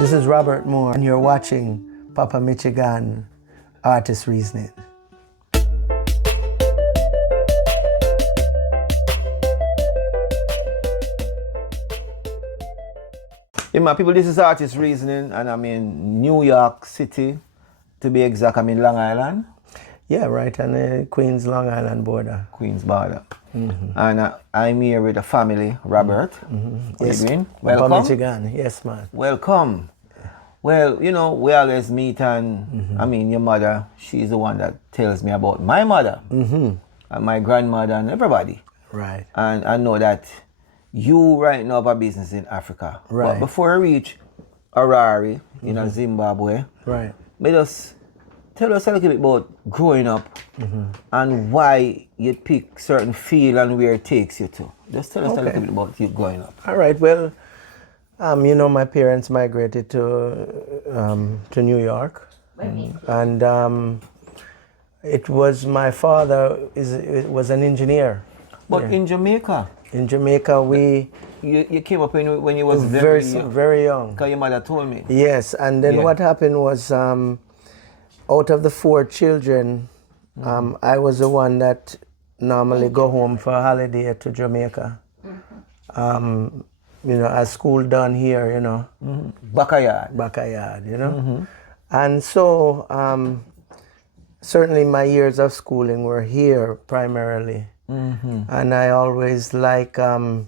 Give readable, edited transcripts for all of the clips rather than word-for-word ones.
This is Robert Moore, and you're watching Papa Michigan Artiste Reasoning. Yeah, my people, this is Artiste Reasoning, and I'm in New York City. To be exact, I'm in Long Island. Yeah, right on the Queens, Long Island border. Queens border. And I'm here with a family, Robert. How you doing? Welcome. Papa Michigan, yes, man. Welcome. Well, you know, we always meet, and I mean, your mother, she's the one that tells me about my mother, and my grandmother, and everybody. Right. And I know that you right now have a business in Africa. Right. But before I reach Harare, in Zimbabwe, Right. Just tell us a little bit about growing up and why you pick certain field and where it takes you to. Just tell us a little bit about you growing up. All right. Well, you know, my parents migrated to New York, and it was my father was an engineer. But in Jamaica. In Jamaica, you came up when you was very young. very young. Because your mother told me. Yes, and then what happened was, out of the 4 children, I was the one that normally go home for a holiday to Jamaica. You know, as school done here, you know. Backyard, you know. And so, certainly my years of schooling were here primarily. And I always like to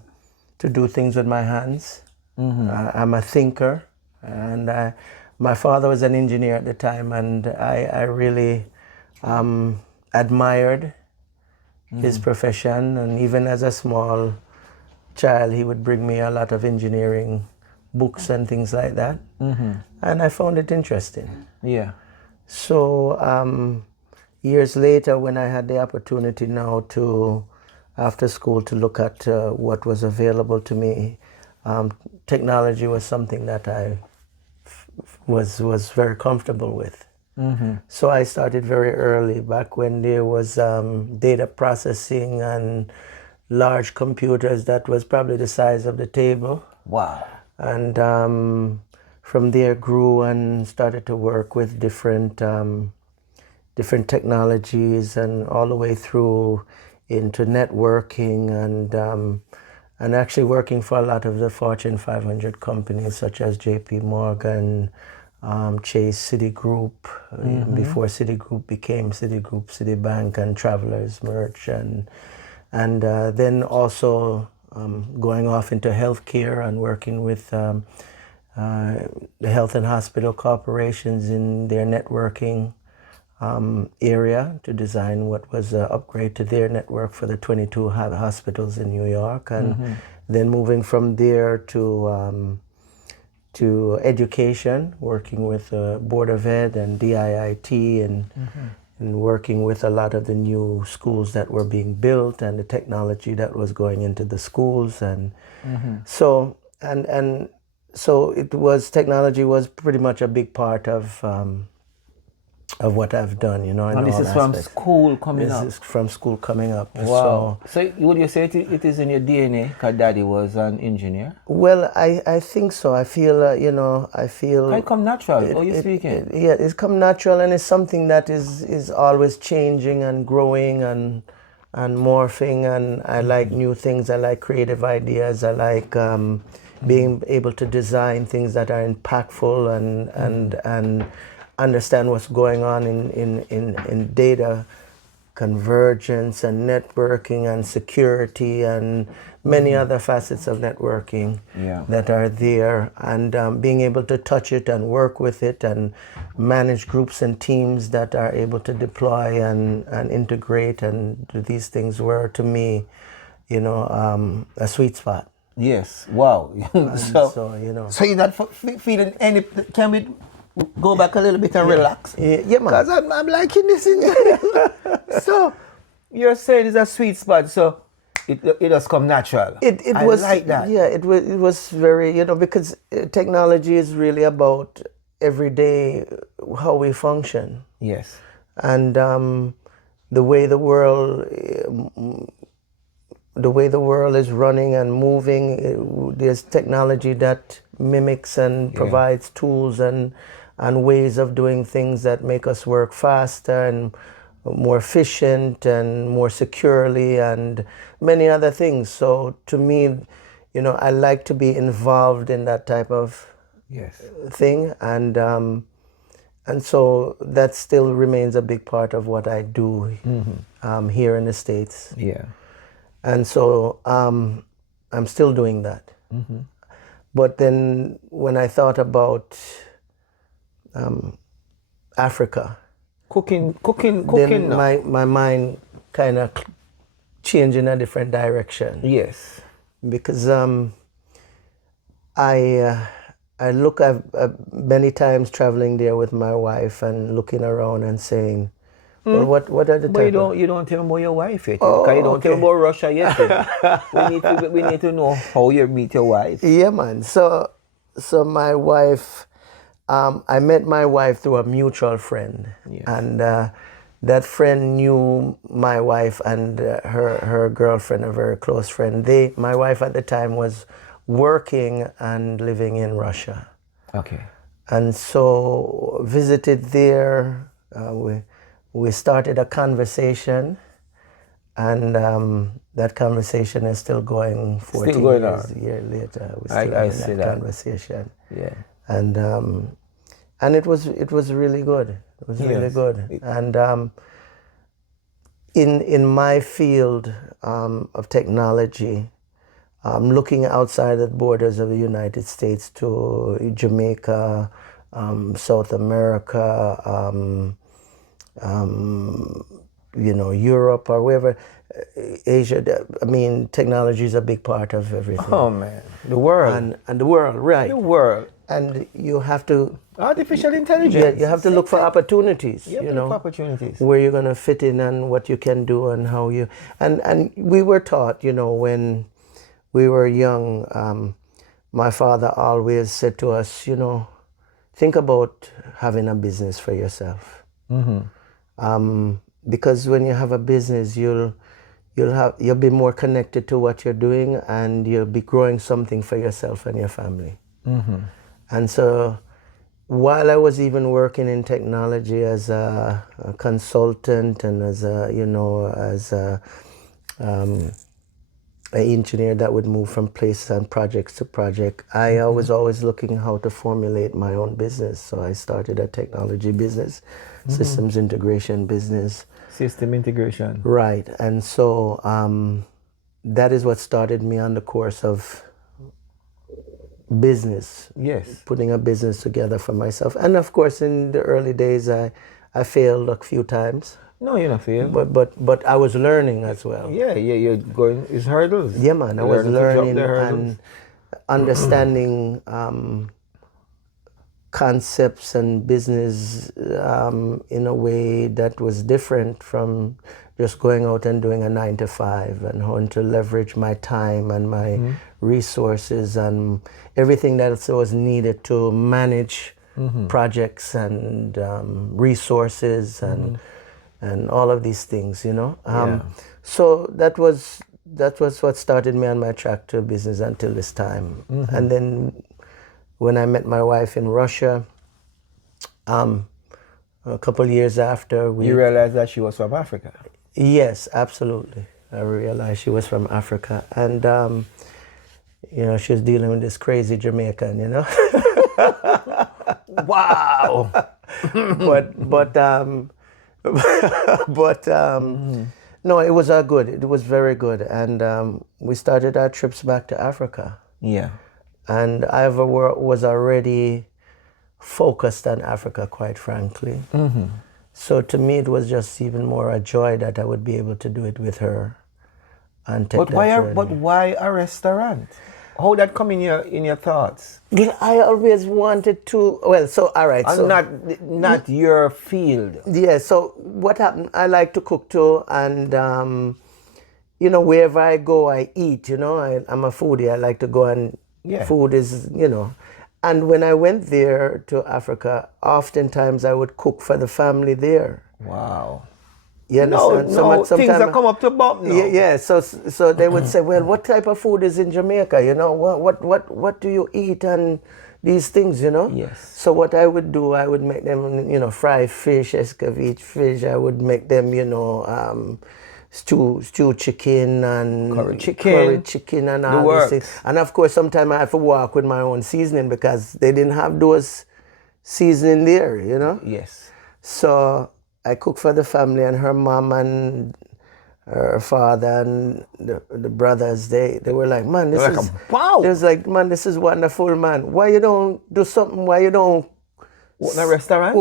do things with my hands. I'm a thinker, and my father was an engineer at the time, and I really admired his profession. And even as a small child, he would bring me a lot of engineering books and things like that, and I found it interesting. Yeah. So years later, when I had the opportunity now to, after school, to look at what was available to me, technology was something that I was very comfortable with. So I started very early, back when there was data processing and large computers that was probably the size of the table. Wow. And from there grew and started to work with different technologies, and all the way through into networking, and actually working for a lot of the Fortune 500 companies such as JP Morgan, Chase, Citigroup, before Citigroup became Citigroup, Citibank, and Travelers merged, and then also going off into healthcare and working with the health and hospital corporations in their networking area to design what was an upgrade to their network for the 22 hospitals in New York, and then moving from there to education, working with Board of Ed and DIIT, and working with a lot of the new schools that were being built and the technology that was going into the schools, and so it was, technology was pretty much a big part of what I've done, you know. And this is from school coming up? This is from school coming up. Wow. So would you say it is in your DNA, because Daddy was an engineer? Well, I think so. I feel, you know, Can it come natural? How you speaking? It's come natural, and it's something that is always changing and growing and morphing, and I like new things. I like creative ideas. I like being able to design things that are impactful and understand what's going on in data convergence and networking and security and many other facets of networking that are there, and being able to touch it and work with it and manage groups and teams that are able to deploy and integrate and do these things were, to me, you know, a sweet spot. Yes. Wow. So you know. So you're not feeling any? Can we go back a little bit and relax? Yeah, man. Because I'm liking this. So you're saying it's a sweet spot. So it has come natural. It was like that. Yeah, it was very, you know, because technology is really about everyday how we function. Yes. And the way the world the way the world is running and moving, there's technology that mimics and provides tools and ways of doing things that make us work faster and more efficient and more securely and many other things. So to me, I like to be involved in that type of thing, and so that still remains a big part of what I do here in the States. Yeah. And so I'm still doing that. But then when I thought about Africa, Cooking. then Now. my mind kind of changed in a different direction. Yes. Because I look at many times traveling there with my wife and looking around and saying, well, what are the But you don't tell me about your wife yet. Oh, Because you don't tell okay. me about Russia yet. we need to know how you meet your wife. Yeah, man. So my wife, I met my wife through a mutual friend. Yes. And that friend knew my wife and her girlfriend, a very close friend. My wife at the time was working and living in Russia. Okay. And so visited there. We started a conversation, and that conversation is still going 14 Still going years on. A year later. We're I still having see that that. conversation. Yeah. And it was really good. It was really good. And in my field of technology, looking outside the borders of the United States to Jamaica, South America, Europe or wherever, Asia. I mean, technology is a big part of everything. Oh man, the world. And the world, right? The world. And you have to Artificial intelligence. you have to look for opportunities. You have to look for opportunities. Where you're going to fit in and what you can do and how you. And we were taught, when we were young. My father always said to us, think about having a business for yourself. Because when you have a business, you'll be more connected to what you're doing, and you'll be growing something for yourself and your family. And so, while I was even working in technology as a consultant and as an engineer that would move from place and projects to project, I was always looking how to formulate my own business. So I started a technology business, systems integration business. System integration. Right. And so that is what started me on the course of business. Yes. Putting a business together for myself. And of course, in the early days, I failed a few times. No, you're not failed. But I was learning as well. Yeah, you're going, it's hurdles. Yeah, man. I was learning and understanding concepts and business in a way that was different from just going out and doing a 9-to-5, and how to leverage my time and my resources and everything that was needed to manage projects and resources and all of these things, So that was what started me on my track to business until this time. And then when I met my wife in Russia, a couple years after, You realized that she was from Africa? Yes, absolutely. I realized she was from Africa, and she was dealing with this crazy Jamaican, Wow. but no, it was good. It was very good, and we started our trips back to Africa. Yeah. And I was already focused on Africa, quite frankly. So to me, it was just even more a joy that I would be able to do it with her. And take But why a restaurant? How that come in your thoughts? Well, I always wanted to. Well, so all right. And So not your field. yeah. So what happened? I like to cook too, and wherever I go, I eat. I'm a foodie. I like to go and food is And when I went there to Africa, oftentimes I would cook for the family there. Wow. You understand? No, things that come up to bump now. Yeah. So they would say, well, what type of food is in Jamaica? You know, what do you eat and these things, you know? Yes. So what I would do, I would make them, you know, fry fish, escovitch fish. I would make them, you know, stew chicken and Curry chicken and all these things. And of course, sometimes I have to walk with my own seasoning because they didn't have those seasoning there, you know? Yes. So I cook for the family, and her mom and her father and the brothers, they were like, man, this is wow. They was like, man, this is wonderful, man. Why you don't do something? Why you don't open a restaurant?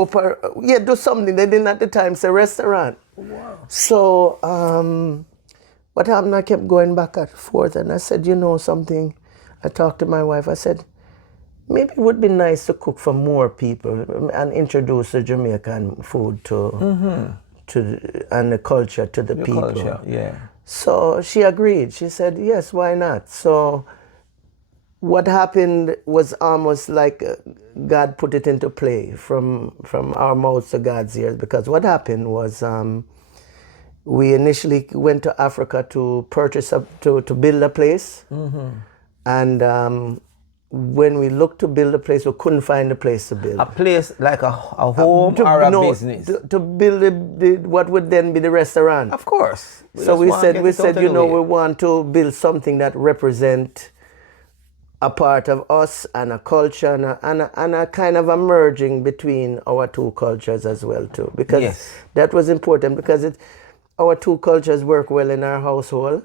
Do something. They didn't at the time say restaurant. Wow. So what happened? I kept going back and forth, and I said, you know something? I talked to my wife. I said, maybe it would be nice to cook for more people and introduce the Jamaican food to and the culture to the people. Culture, yeah. So she agreed. She said, yes, why not? So what happened was almost like God put it into play from our mouths to God's ears, because what happened was we initially went to Africa to purchase to build a place. And when we looked to build a place, we couldn't find a place to build. A place like a home or a business? To build what would then be the restaurant. Of course. So we said, you know, we want to build something that represent a part of us and a culture and a kind of a merging between our two cultures as well too. Because that was important, because our two cultures work well in our household,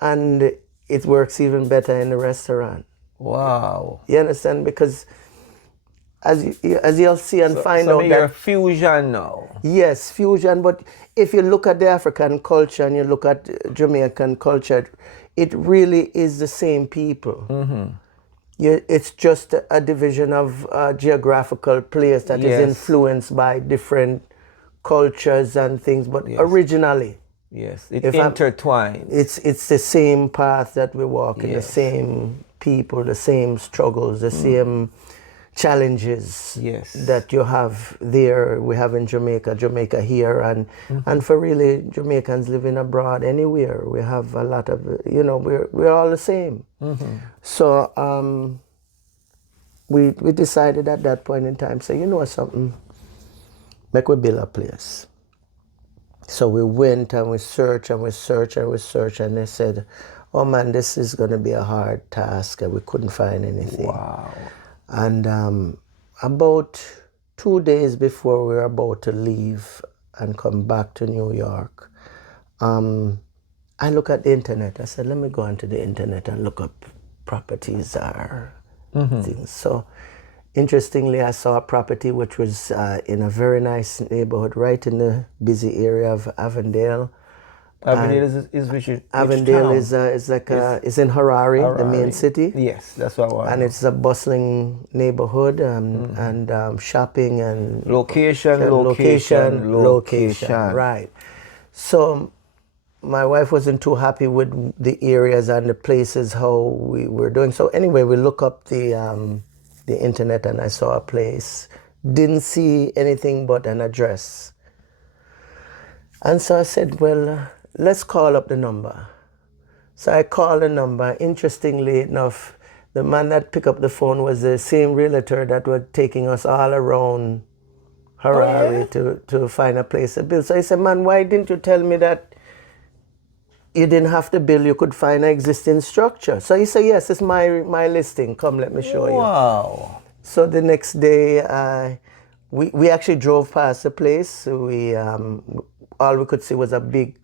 and it works even better in the restaurant. Wow. You understand? Because as you'll see and find out that you're fusion now. Yes, fusion. But if you look at the African culture and you look at Jamaican culture, it really is the same people. It's just a division of geographical place that is influenced by different cultures and things. But originally, yes, it intertwines. It's the same path that we walk in, the same people, the same struggles, the same challenges that you have there, we have in Jamaica here, and for really Jamaicans living abroad anywhere, we have a lot of, you know, we're all the same. So we decided at that point in time, say, you know something, make we build a place. So we went and we searched and we searched and we searched, and they said, oh man, this is going to be a hard task, and we couldn't find anything. Wow. And about 2 days before we were about to leave and come back to New York, I look at the internet. I said, let me go onto the internet and look up properties or things. So interestingly, I saw a property which was in a very nice neighborhood right in the busy area of Avondale. Avondale is which Avondale town? is in Harare, the main city. Yes, that's what I want. And it's a bustling neighborhood, and shopping and location. Right. So my wife wasn't too happy with the areas and the places how we were doing. So anyway, we look up the internet, and I saw a place. Didn't see anything but an address. And so I said, well, let's call up the number. So I called the number. Interestingly enough, the man that picked up the phone was the same realtor that was taking us all around Harare to find a place to build. So I said, man, why didn't you tell me that you didn't have to build, you could find an existing structure? So he said, yes, it's my listing. Come, let me show you. Wow. So the next day, we actually drove past the place. We all we could see was a big,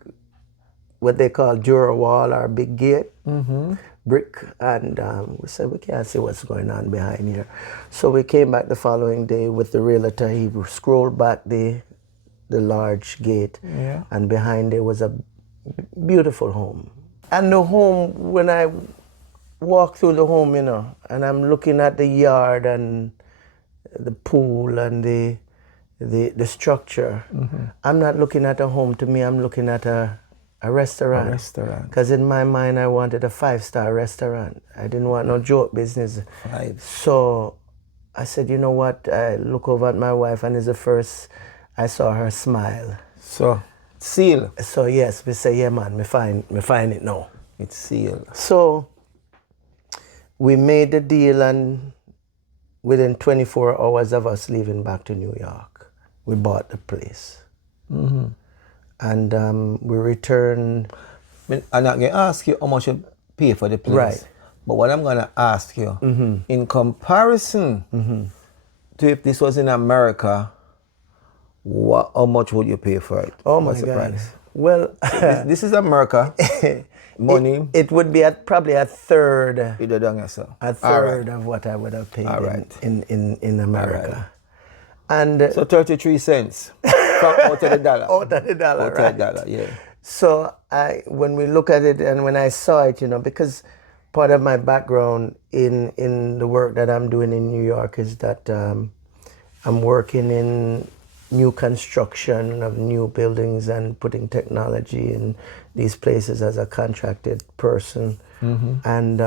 what they call Dura wall, or a big gate, brick, and we said, we can't see what's going on behind here. So we came back the following day with the realtor. He scrolled back the large gate, and behind there was a beautiful home. And the home, when I walk through the home, you know, and I'm looking at the yard and the pool and the structure, I'm not looking at a home. To me, I'm looking at a restaurant. A restaurant. Because in my mind, I wanted a 5-star restaurant. I didn't want no joke business. So I said, you know what? I look over at my wife, and it's the first I saw her smile. So Seal. So yes, we say, yeah man, me find it now. It's seal. So we made the deal, and within 24 hours of us leaving back to New York, we bought the place. And we returned. I'm not going to ask you how much you pay for the place. Right. But what I'm going to ask you, in comparison to if this was in America, how much would you pay for it? Oh my What's the God. price? Well, This is America. Money. it would be probably a third. You done yourself. A third of what I would have paid in America. And So 33 cents from out of the dollar. out of the dollar, Out right? of the dollar, yeah. So when we look at it and when I saw it, because part of my background in the work that I'm doing in New York is that I'm working in new construction of new buildings and putting technology in these places as a contracted person. And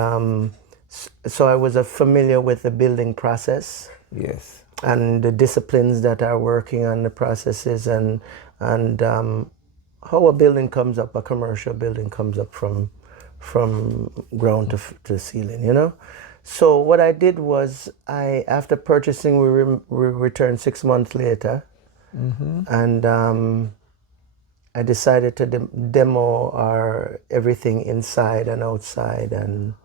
so I was familiar with the building process. Yes. And the disciplines that are working on the processes and how a building comes up, a commercial building comes up from ground to ceiling, So what I did was after purchasing, we returned 6 months later, and I decided to demo our everything inside and outside. And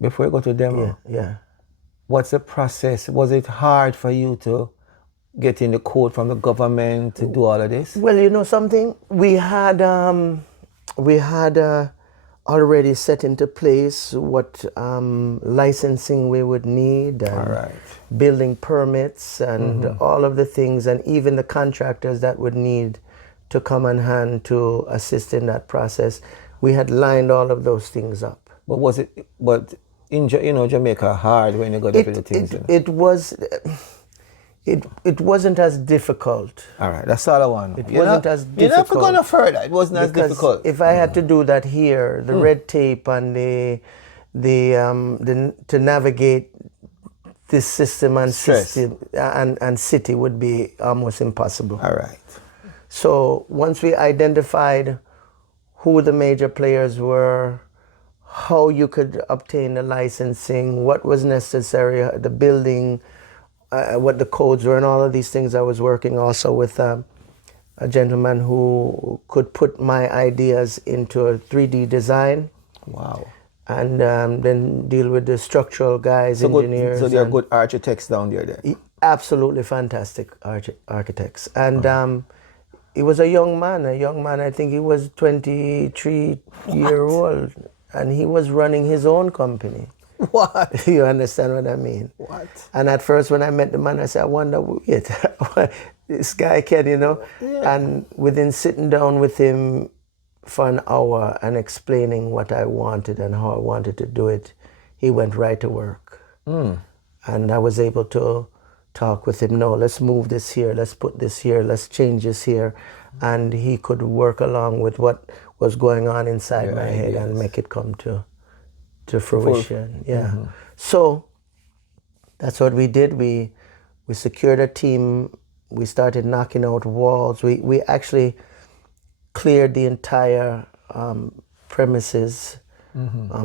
Before you go to demo, yeah. what's the process? Was it hard for you to get in the code from the government to do all of this? Well, you know something, we had already set into place what licensing we would need, and building permits, and all of the things, and even the contractors that would need to come on hand to assist in that process. We had lined all of those things up. But was it? But in Jamaica, hard when you got to the things. It wasn't as difficult. All right, that's all I want. It wasn't as difficult. You never go no further. It wasn't as difficult. If I had to do that here, the red tape and to navigate this system and city would be almost impossible. All right. So once we identified who the major players were, how you could obtain the licensing, what was necessary, the building, what the codes were, and all of these things, I was working also with a gentleman who could put my ideas into a 3D design. Wow. And then deal with the structural guys, engineers. So there are good architects down there. Absolutely fantastic architects. And he was a young man, I think he was 23-year-old, and he was running his own company. What? You understand what I mean? What? And at first when I met the man, I said, I wonder, wait, this guy can, Yeah. And within sitting down with him for an hour and explaining what I wanted and how I wanted to do it, he went right to work. And I was able to talk with him, no, let's move this here, let's put this here, let's change this here. And he could work along with what was going on inside my head and make it come to fruition. So that's what we did. We secured a team. We started knocking out walls. We actually cleared the entire premises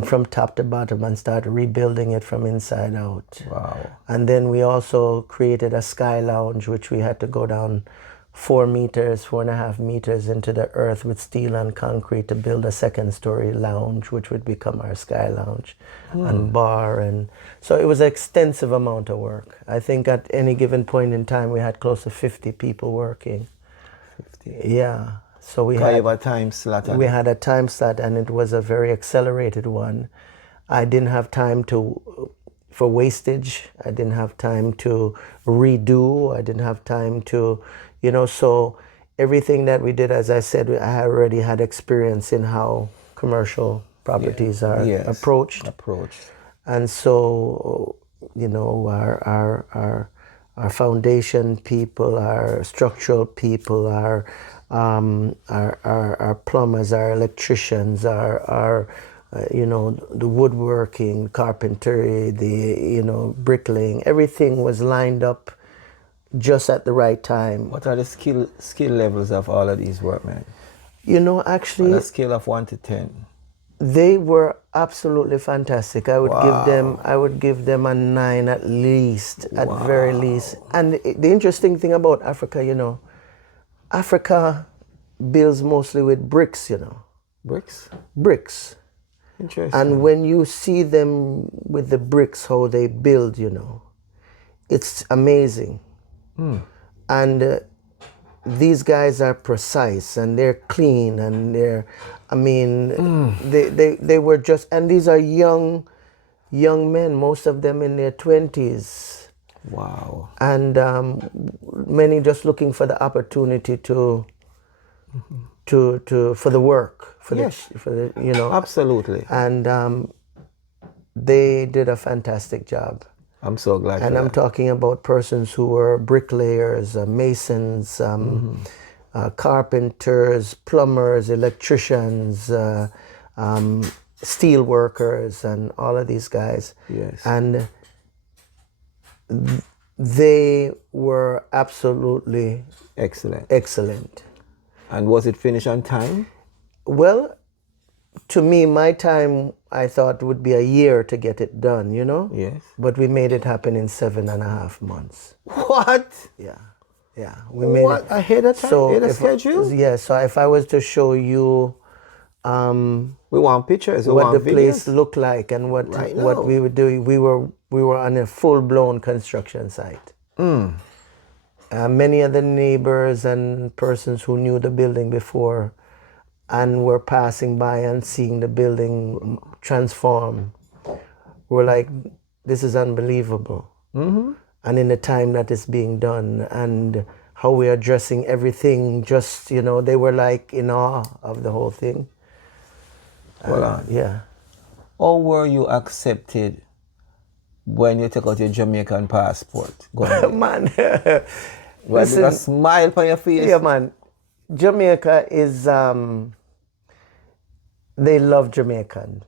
from top to bottom and started rebuilding it from inside out. Wow. And then we also created a sky lounge, which we had to go down 4.5 meters into the earth with steel and concrete to build a second-story lounge, which would become our sky lounge and bar. And so it was an extensive amount of work. I think at any given point in time, we had close to 50 people working. 50? Yeah. So we had a time slot. We had a time slot, and it was a very accelerated one. I didn't have time for wastage. I didn't have time to redo. I didn't have time to, so everything that we did, as I said, I already had experience in how commercial properties are approached. And so, our foundation people, our structural people, our plumbers, our electricians, our the woodworking, carpentry, the bricklaying, everything was lined up just at the right time. What are the skill levels of all of these workmen? You know, On actually, a scale of 1 to 10. they were absolutely fantastic. I would Wow. give them a 9 at least, at very least. Wow. And the interesting thing about Africa, you know, Africa builds mostly with bricks, you know, Bricks? bricks. Interesting. And when you see them with the bricks, how they build, you know, it's amazing. And these guys are precise and they're clean and they're, I mean, they were just, and these are young men, most of them in their 20s. Wow. And many just looking for the opportunity to for the work, for Yes. the you know. Absolutely. And they did a fantastic job. I'm so glad And for I'm that. talking about persons who were bricklayers, masons, carpenters, plumbers, electricians, steel workers, and all of these guys. Yes. And they were absolutely Excellent. excellent. And was it finished on time? Well, to me, my time, I thought would be a year to get it done, you know? Yes. But we made it happen in 7.5 months. What? Yeah. Yeah. We made What? it. Ahead of time? Ahead of schedule? Yeah, so if I was to show you We want pictures. We what want the place videos. looked like and what Right what now. we were doing, we were on a full-blown construction site. Many of the neighbors and persons who knew the building before and were passing by and seeing the building transform were like, this is unbelievable. And in the time that is being done and how we are addressing everything, just, you know, they were like in awe of the whole thing. Hold on. Yeah. How were you accepted when you took out your Jamaican passport? Go ahead. Man, Well, with a smile on your face. yeah, man. Jamaica is, they love Jamaican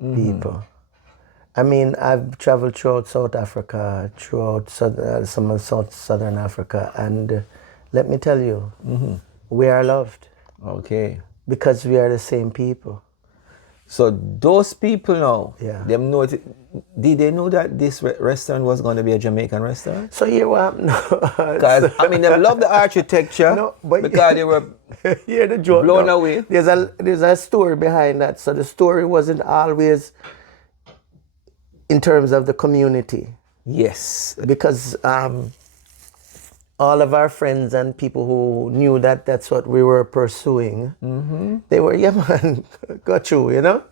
people. I mean, I've traveled throughout South Africa, throughout some of Southern Africa, and let me tell you, we are loved Okay. because we are the same people. So those people now, Yeah. them know it, did they know that this restaurant was going to be a Jamaican restaurant? So here what happened. Because, I mean, they love the architecture No, but because they were hear the joke. blown now. away. There's a story behind that. So the story wasn't always in terms of the community, Yes. because all of our friends and people who knew that that's what we were pursuing, they were, yeah, man, got you, you know?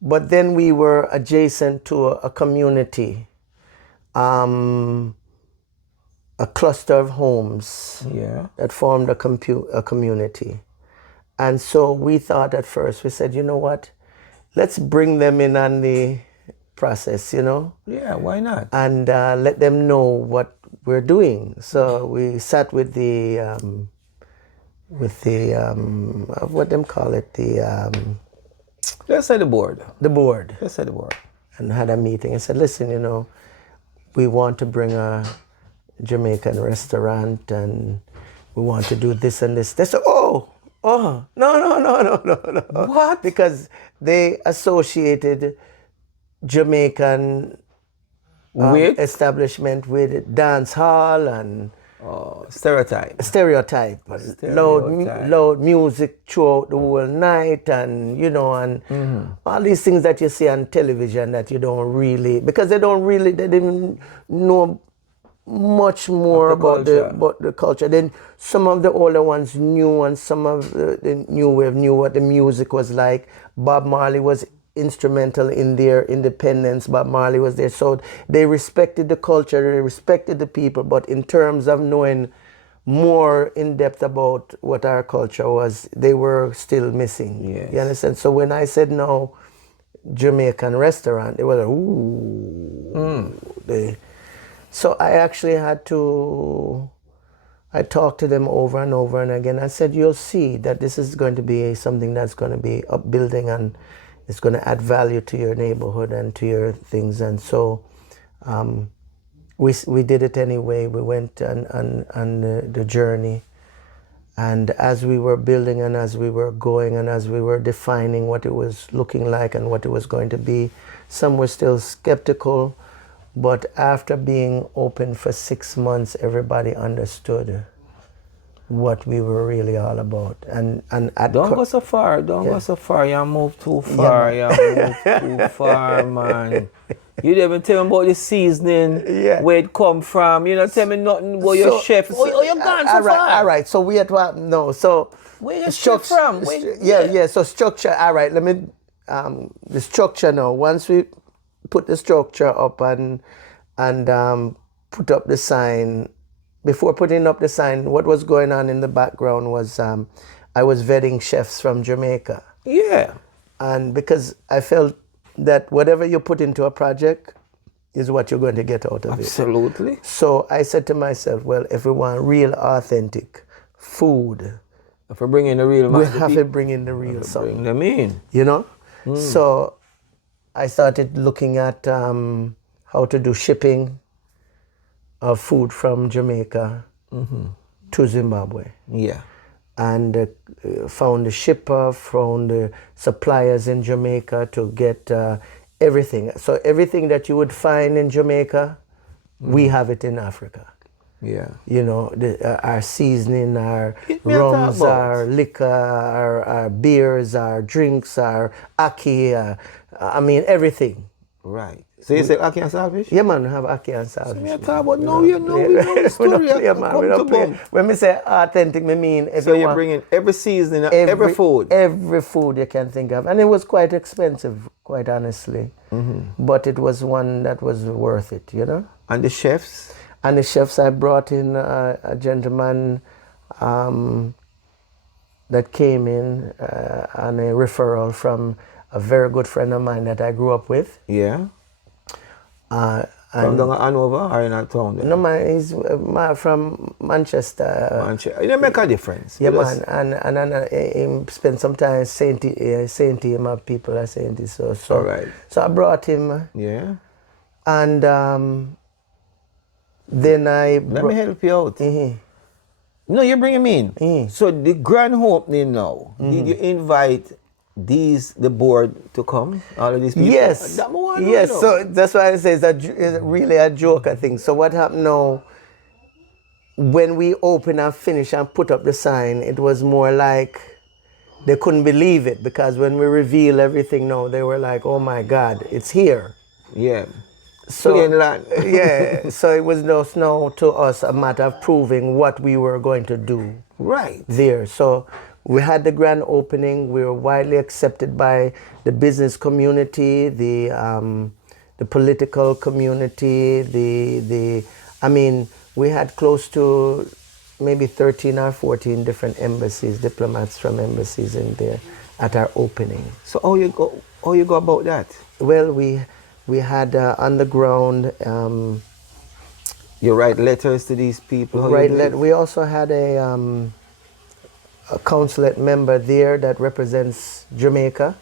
But then we were adjacent to a community, a cluster of homes Yeah. that formed a community. And so we thought at first, we said, you know what, let's bring them in on the process, you know, Yeah, why not? and let them know what we're doing. So we sat with the what them call it, Let's say the board. the board, Let's say the board. and had a meeting and said, listen, you know, we want to bring a Jamaican restaurant and we want to do this and this. They said, no. What? Because they associated Jamaican With? establishment with dance hall and Stereotype. stereotype, Stereotype. loud music throughout the whole night, and you know, and all these things that you see on television that you don't really, because they didn't know much more Of the about culture. about the culture. Then some of the older ones knew, and some of the new wave knew what the music was like. Bob Marley was instrumental in their independence. Bob Marley was there, so they respected the culture, they respected the people, but in terms of knowing more in depth about what our culture was, they were still missing. Yes. You understand? So when I said no, Jamaican restaurant, they were like, ooh. So I actually had to, I talked to them over and over and again. I said, you'll see that this is going to be something that's going to be upbuilding, and it's going to add value to your neighborhood and to your things. And so we did it anyway. We went on the journey, And as we were building and as we were going and as we were defining what it was looking like and what it was going to be, some were still skeptical. But after being open for 6 months, everybody understood what we were really all about. And don't go so far. Don't go so far. You move too far. Yeah, You move too far, man. You didn't even tell me about the seasoning, where it come from. You don't tell me nothing about your chef. Oh, you're gone so far. All right. So we had to no. So where you chef from? Yeah. So structure. All right. Let me the structure now. Once we put the structure up and put up the sign. Before putting up the sign, what was going on in the background was I was vetting chefs from Jamaica. Yeah. And because I felt that whatever you put into a project is what you're going to get out of it. Absolutely. So I said to myself, well, if we want real authentic food, if we bring in the real, we have to bring in the real stuff. Bring them in. You know? So I started looking at how to do shipping of food from Jamaica to Zimbabwe. Yeah. And found the shipper, found the suppliers in Jamaica to get everything. So everything that you would find in Jamaica, we have it in Africa. Yeah. You know, our seasoning, our rums, our liquor, our beers, our drinks, our ackee, I mean, everything. Right. So you say ackee and saltfish? Yeah, man, we have ackee and saltfish. So you talk about we know the story. Yeah, man, we don't play. When we say authentic, I mean everyone. So you're bringing every seasoning, every food? Every food you can think of. And it was quite expensive, quite honestly. But it was one that was worth it, you know? And the chefs? And the chefs, I brought in a gentleman that came in on a referral from a very good friend of mine that I grew up with. Yeah. From Hanover or in a town there? No, man, he's from Manchester. Manchester. It make a difference. Yeah, man. And he spent some time saying to him, people are saying this. So, all right. So I brought him. Yeah. And then Let me help you out. No, you bring him in. So the grand opening now, did you invite the board to come? All of these people? Yes. Yes. So that's why I say it's really a joke, I think. So what happened now, when we opened and finished and put up the sign, it was more like they couldn't believe it, because when we reveal everything now, they were like, oh my God, it's here. Yeah. So, yeah, so it was just now to us a matter of proving what we were going to do there. So we had the grand opening. We were widely accepted by the business community, the political community, I mean, we had close to maybe 13 or 14 different embassies, diplomats from embassies in there at our opening. So how you go about that? Well, we had on the ground. You write letters to these people? We also had a consulate member there that represents Jamaica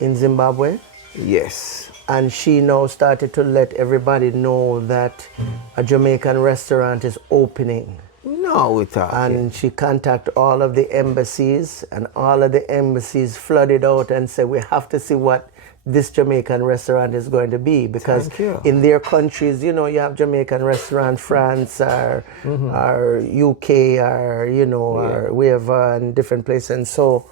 in Zimbabwe. Yes. And she now started to let everybody know that a Jamaican restaurant is opening. No, we're talking. And she contacted all of the embassies, and all of the embassies flooded out and said, we have to see what this Jamaican restaurant is going to be, because in their countries, you know, you have Jamaican restaurant, France or UK or, you know, or wherever, in different places. And so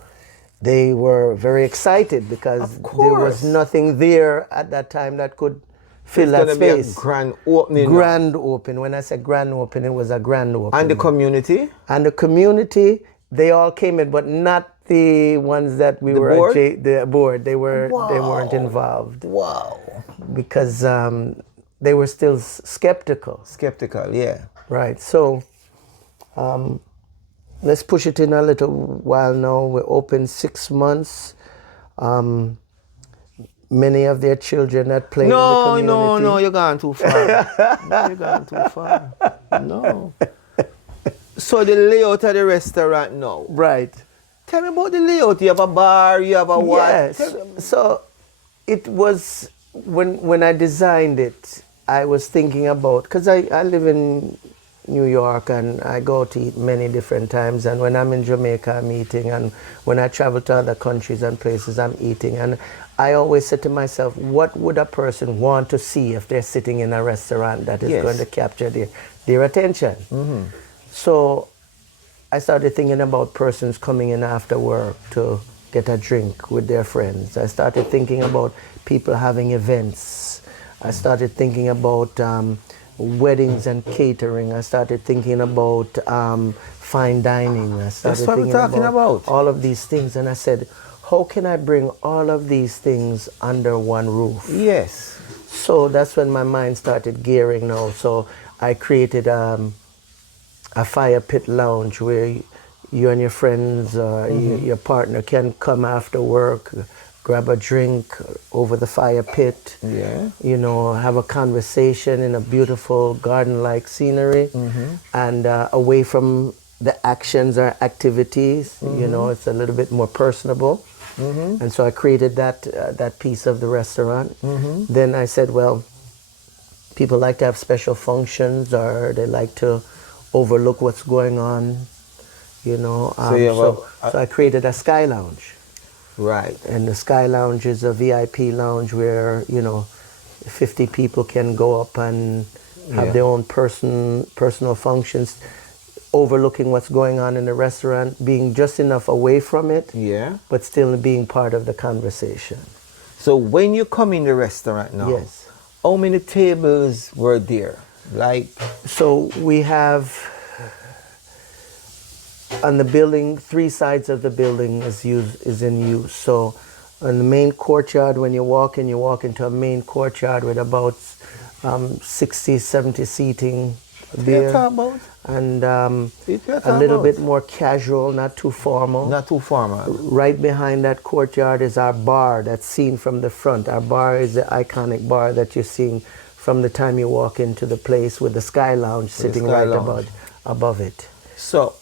they were very excited, because there was nothing there at that time that could fill that space. Be a grand opening. Grand opening. When I said grand opening, it was a grand opening. And the community? And the community, they all came in, but not the ones that we were board? The board. They weren't involved. Wow. Because they were still skeptical. Skeptical, yeah. Right. So let's push it in a little while now. We're open 6 months. Many of their children that play in the community. No, you're going too far. No, you're going too far. No. So the layout of the restaurant now. Right. Tell me about the layout. You have a bar, you have a what? Yes. So it was, when I designed it, I was thinking about, because I live in New York, and I go to eat many different times. And when I'm in Jamaica, I'm eating. And when I travel to other countries and places, I'm eating. And I always say to myself, what would a person want to see if they're sitting in a restaurant that is Yes. going to capture their attention? So I started thinking about persons coming in after work to get a drink with their friends. I started thinking about people having events. I started thinking about weddings and catering. I started thinking about fine dining. I started That's what we're thinking talking about. all of these things. And I said, how can I bring all of these things under one roof? Yes. So that's when my mind started gearing now. So I created a fire pit lounge where you and your friends, your partner can come after work, grab a drink over the fire pit, Yeah. you know, have a conversation in a beautiful garden-like scenery, and away from the actions or activities, you know, it's a little bit more personable. And so I created that piece of the restaurant. Then I said, well, people like to have special functions, or they like to overlook what's going on, you know. So I created a Sky Lounge. Right. And the Sky Lounge is a VIP lounge where, you know, 50 people can go up and have their own personal functions, overlooking what's going on in the restaurant, being just enough away from it, Yeah. but still being part of the conversation. So when you come in the restaurant now, Yes. how many tables were there? Like, So we have on the building, 3 sides of the building is in use. So on the main courtyard, when you walk into a main courtyard with about 60, 70 seating there. talk about? And a little bit more casual, not too formal. Not too formal. Right behind that courtyard is our bar that's seen from the front. Our bar is the iconic bar that you're seeing from the time you walk into the place, with the Sky Lounge sitting Sky right Lounge. above it. So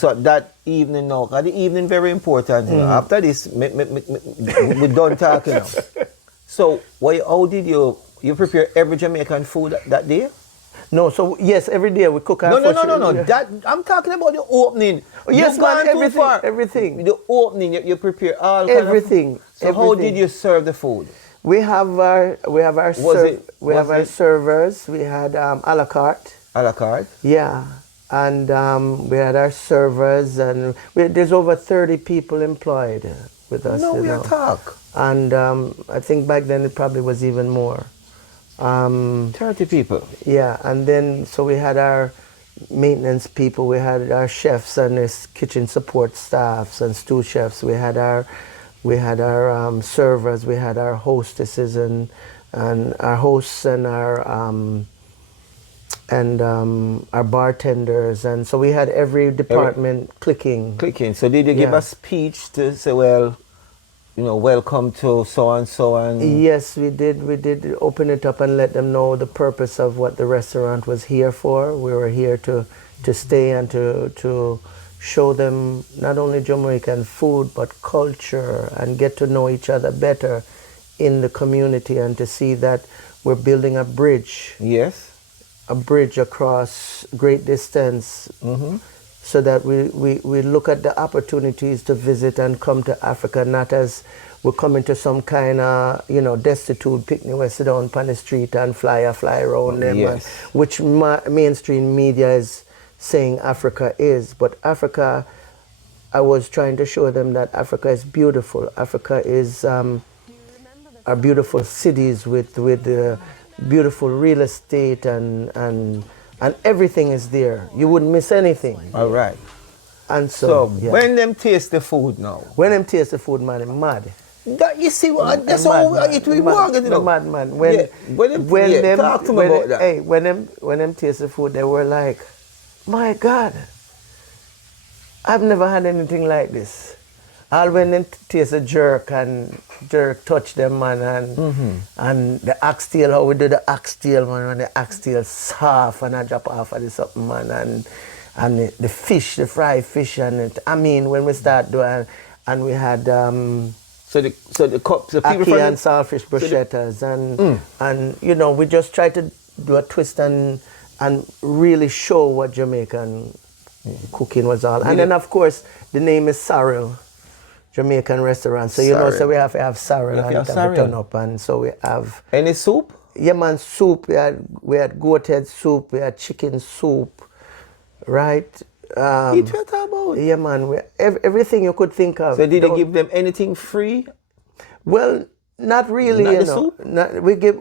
that evening now, 'cause the evening very important. You know. After this, we're done talking now. So how did you prepare every Jamaican food that day? No, so yes, every day we cook our No. food. That I'm talking about the opening. Yes, You've man, gone too everything, far. everything. The opening, you prepare all kind of Everything. food. So how did you serve the food? We have our servers. We had a la carte. A la carte. Yeah, and we had our servers, and there's over 30 people employed with us. No, you we know. talk. And I think back then it probably was even more. 30 people. Yeah, and then so we had our maintenance people, we had our chefs and this kitchen support staffs and stew chefs. We had our servers, we had our hostesses and our hosts and our bartenders, and so we had every department clicking. So did you give a speech to say, well, you know, welcome to so and so and? Yes, we did. We did open it up and let them know the purpose of what the restaurant was here for. We were here to stay and to show them not only Jamaican food but culture, and get to know each other better in the community, and to see that we're building a bridge. Yes. A bridge across great distance, so that we look at the opportunities to visit and come to Africa, not as we're coming to some kind of, you know, destitute picnic where sit down on the street and fly around them, Yes. which mainstream media is saying Africa is. But Africa, I was trying to show them that Africa is beautiful. Africa is our beautiful cities with beautiful real estate and everything is there. You wouldn't miss anything. All right. And So yeah. when them taste the food now, When them taste the food, man, I'm mad. that, you see what that's how it will work, you know. Mad, man. Talk to me about that. Hey, when them taste the food, they were like, my God, I've never had anything like this. All when them taste a jerk touch them, man, and the oxtail, how we do the oxtail, man, when the oxtail soft and I drop off of the something, man, and the fish, the fried fish, and when we start doing, and we had So the cups, the people ackee from and saltfish bruschettas, and you know, we just try to do a twist and and really show what Jamaican cooking was all. And then of course the name is Sorrel, Jamaican restaurant. So so we have to have sorrel and have to turn up, and so we have any soup? Yeah, man, soup. We had goat head soup. We had chicken soup, right? Eat what about? Yeah, man. Everything you could think of. So did they give them anything free? Well, not really. Not you the know. soup? We give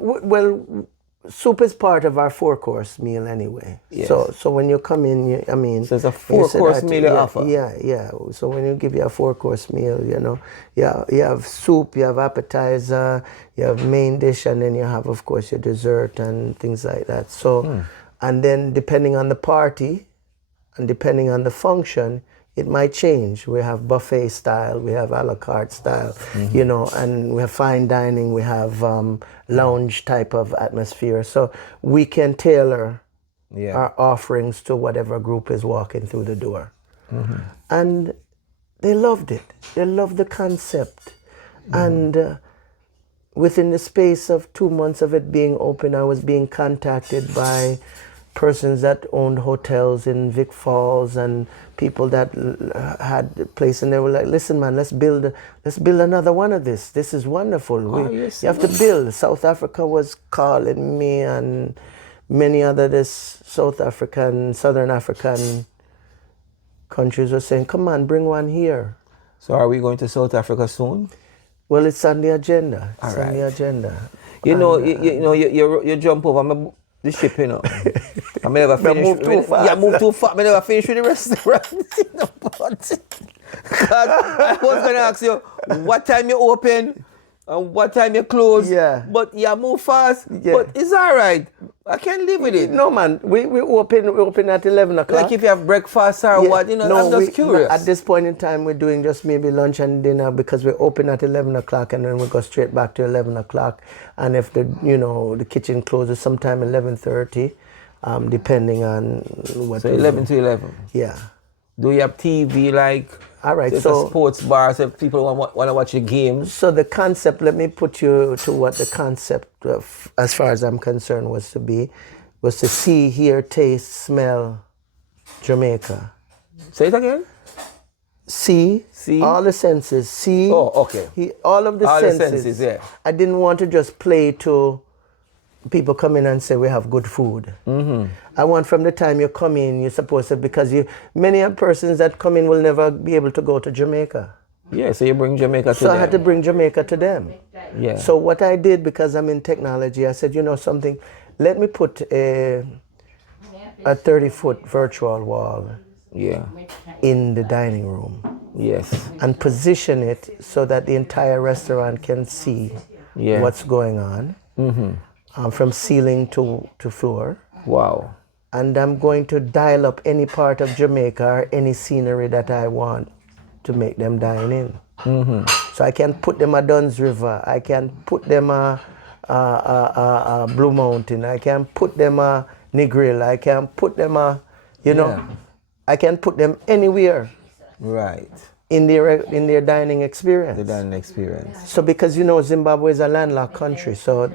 soup is part of our 4-course meal anyway. Yes. So when you come in, so it's a 4-course meal you offer. Yeah. So when you give you a 4-course meal, you have soup, you have appetizer, you have main dish, and then you have, of course, your dessert and things like that. So, and then depending on the party and depending on the function, it might change. We have buffet style, we have a la carte style, and we have fine dining, we have lounge type of atmosphere. So we can tailor our offerings to whatever group is walking through the door. And they loved it. They loved the concept. And within the space of 2 months of it being open, I was being contacted by persons that owned hotels in Vic Falls and people that had a place, and they were like, listen man, let's build another one of this. This is wonderful. You have to build. South Africa was calling me, and many other South African, Southern African countries were saying, come on, bring one here. So are we going to South Africa soon? Well, it's on the agenda. It's on the agenda. You jump over the ship, I never finish. Move too fast. Yeah, move too fast. I never finish with the restaurant. God, I was going to ask you what time you open and what time you close. Yeah. But move fast. Yeah. But it's all right. I can live with it. No, man. We open at 11 o'clock. Like if you have breakfast or what, I'm just curious. At this point in time, we're doing just maybe lunch and dinner because we open at 11 o'clock and then we go straight back to 11 o'clock. And if the kitchen closes sometime 11:30, depending on what. So 11 to 11. Yeah. Do you have TV like? All right, so it's a sports bar, so if people want to watch the games. So the concept, let me put you to what the concept, as far as I'm concerned, was to see, hear, taste, smell Jamaica. Say it again. See, all the senses. See. Oh, okay. All of the all senses. The senses, yeah. I didn't want to just play to people come in and say we have good food. I want from the time you come in, you're supposed to, because many persons that come in will never be able to go to Jamaica. Yeah, so you bring Jamaica to them. So I had to bring Jamaica to them. Yeah. So what I did, because I'm in technology, I said, something, let me put a 30-foot virtual wall in the dining room. Yes. And position it so that the entire restaurant can see what's going on. From ceiling to floor. Wow. And I'm going to dial up any part of Jamaica or any scenery that I want to make them dine in. So I can put them at Dunn's River. I can put them a Blue Mountain. I can put them a Negril. I can put them I can put them anywhere. Right. In their dining experience. The dining experience. So because Zimbabwe is a landlocked country, so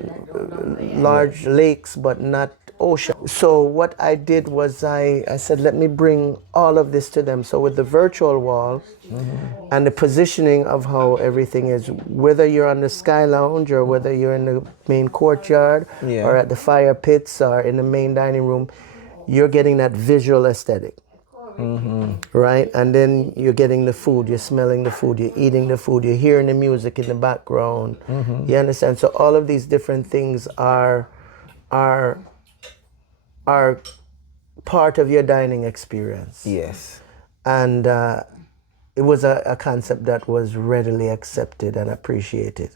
large lakes but not ocean. So what I did was I said, let me bring all of this to them. So with the virtual wall and the positioning of how everything is, whether you're on the Sky Lounge or whether you're in the main courtyard or at the fire pits or in the main dining room, you're getting that visual aesthetic. Right? And then you're getting the food, you're smelling the food, you're eating the food, you're hearing the music in the background. You understand? So all of these different things are part of your dining experience. Yes. And it was a concept that was readily accepted and appreciated.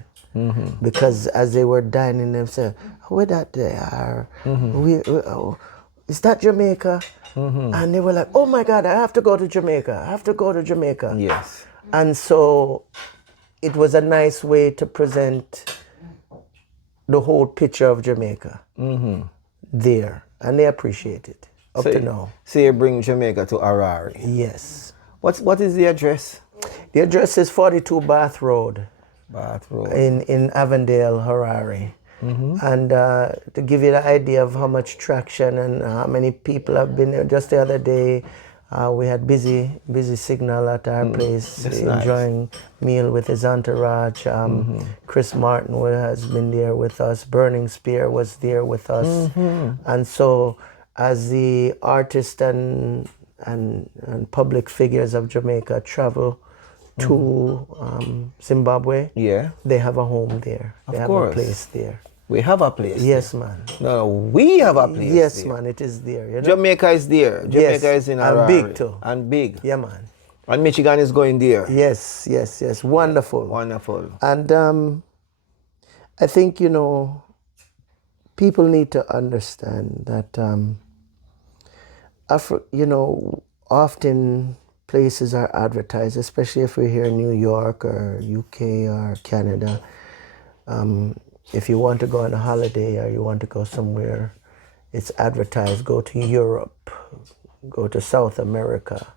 Because as they were dining, they said, where that they are? Is that Jamaica? And they were like, oh my God, I have to go to Jamaica. I have to go to Jamaica. Yes. And so it was a nice way to present the whole picture of Jamaica there. And they appreciate it up to now. So you bring Jamaica to Harare? Yes. What is the address? The address is 42 Bath Road. Bath Road. In Avondale, Harare. And to give you the idea of how much traction and how many people have been there, just the other day, we had busy signal at our place, That's enjoying meal with his entourage. Chris Martin has been there with us. Burning Spear was there with us. And so as the artists and public figures of Jamaica travel to Zimbabwe, they have a home there. They have a place there. We have a place. Yes, there. man. No, we have a place. Yes, there. man, it is there. You know? Jamaica is there. Jamaica is in and Harare. big too. And big. Yeah, man. And Michigan is going there. Yes. Wonderful. Wonderful. And I think, people need to understand that, often places are advertised, especially if we're here in New York or UK or Canada. If you want to go on a holiday or you want to go somewhere, it's advertised, go to Europe, go to South America,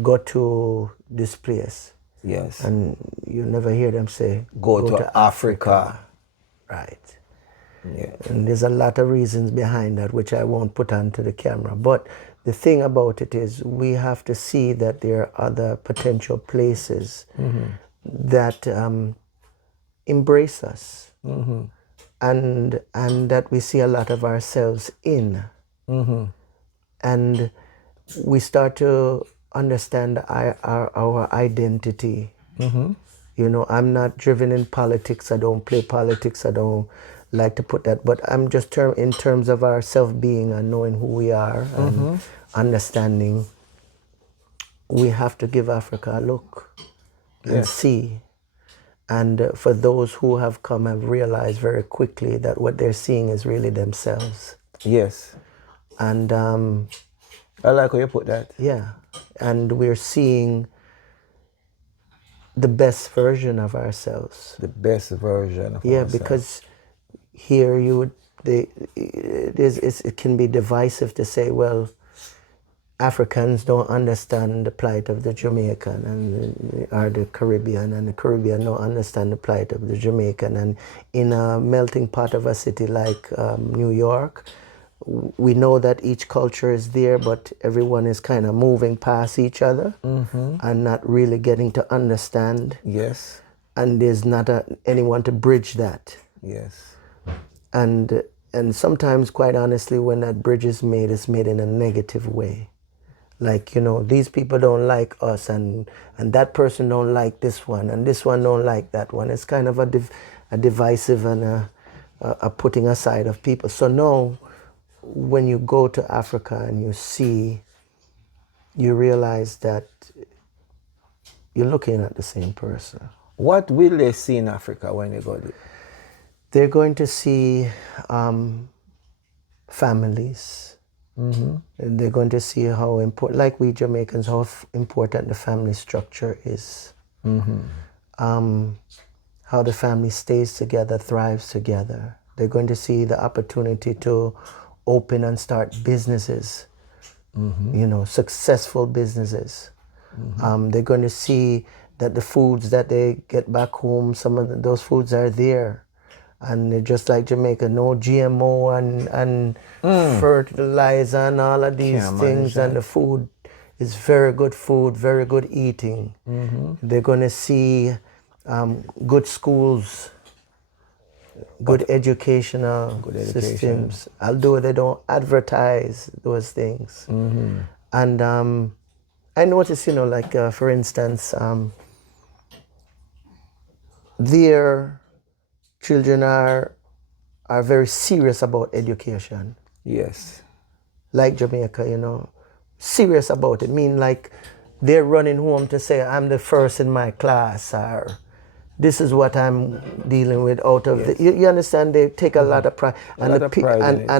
go to this place. Yes. And you never hear them say, go to Africa. Right. Yeah. And there's a lot of reasons behind that, which I won't put onto the camera. But the thing about it is we have to see that there are other potential places that embrace us. And that we see a lot of ourselves in. And we start to understand our identity. I'm not driven in politics. I don't play politics. I don't like to put that. But I'm just in terms of our self-being and knowing who we are and understanding. We have to give Africa a look and see. And for those who have come have realized very quickly that what they're seeing is really themselves. Yes. And I like how you put that. Yeah. And we're seeing the best version of ourselves. The best version of ourselves. Yeah, because here it can be divisive to say, well, Africans don't understand the plight of the Jamaican or the Caribbean, and the Caribbean don't understand the plight of the Jamaican. And in a melting pot of a city like New York, we know that each culture is there, but everyone is kind of moving past each other and not really getting to understand. Yes. And there's not anyone to bridge that. Yes. And sometimes, quite honestly, when that bridge is made, it's made in a negative way. Like, these people don't like us, and that person don't like this one, and this one don't like that one. It's kind of a divisive and a putting aside of people. So no, when you go to Africa and you realize that you're looking at the same person. What will they see in Africa when they go there? They're going to see families. And they're going to see how important, like we Jamaicans, how important the family structure is. How the family stays together, thrives together. They're going to see the opportunity to open and start businesses, successful businesses. They're going to see that the foods that they get back home, some of those foods are there. And they're just like Jamaica, no GMO and fertilizer and all of these things. And the food is very good food, very good eating. They're going to see good schools, good educational systems. Although they don't advertise those things. And I notice, for instance, their children are very serious about education. Yes. Like Jamaica, serious about it. Like they're running home to say, I'm the first in my class, or this is what I'm dealing with out of the... You understand? They take a lot of pride. And